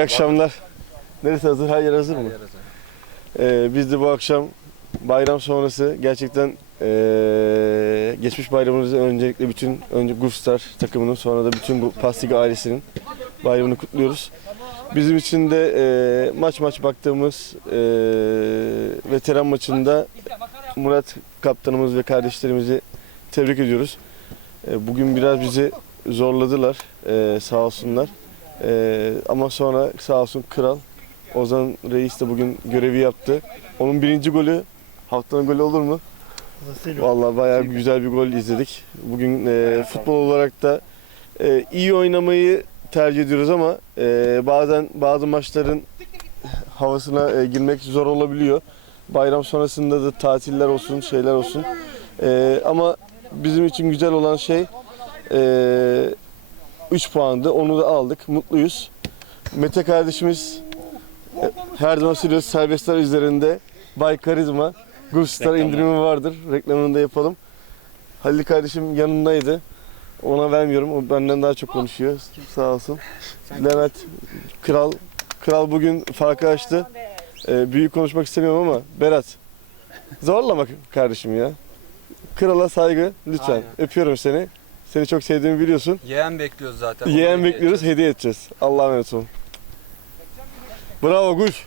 iyi akşamlar. Neresi hazır? Her yer hazır mı? Ee, biz de bu akşam bayram sonrası gerçekten ee, geçmiş bayramımızı öncelikle bütün önce Gulfstar takımının sonra da bütün bu Pastiga ailesinin bayramını kutluyoruz. Bizim için de ee, maç maç baktığımız ee, veteran maçında Murat kaptanımız ve kardeşlerimizi tebrik ediyoruz. Ee, bugün biraz bizi zorladılar ee, sağ olsunlar. Ee, ama sonra sağ olsun Kral Ozan Reis de bugün görevi yaptı. Onun birinci golü haftanın golü olur mu? Vallahi bayağı güzel bir gol izledik. Bugün e, futbol olarak da e, iyi oynamayı tercih ediyoruz ama e, bazen bazı maçların havasına e, girmek zor olabiliyor. Bayram sonrasında da tatiller olsun, şeyler olsun. E, ama bizim için güzel olan şey e, 3 puandı. Onu da aldık. Mutluyuz. Mete kardeşimiz e, her zaman söylüyoruz serbestler üzerinde Bay Karizma Gulfstar indirimi vardır. Reklamını da yapalım. Halil kardeşim yanındaydı. Ona vermiyorum. O benden daha çok konuşuyor. Sağ olsun. Levent Kral Kral bugün farkı açtı. Ee, büyük konuşmak istemiyorum ama Berat zorlama kardeşim ya. Krala saygı lütfen. Aynen. Öpüyorum seni. Seni çok sevdiğimi biliyorsun. Yeğen bekliyoruz zaten. Yeğen bekliyoruz, hediye edeceğiz. Allah'a emanet olun. Bravo Gulf.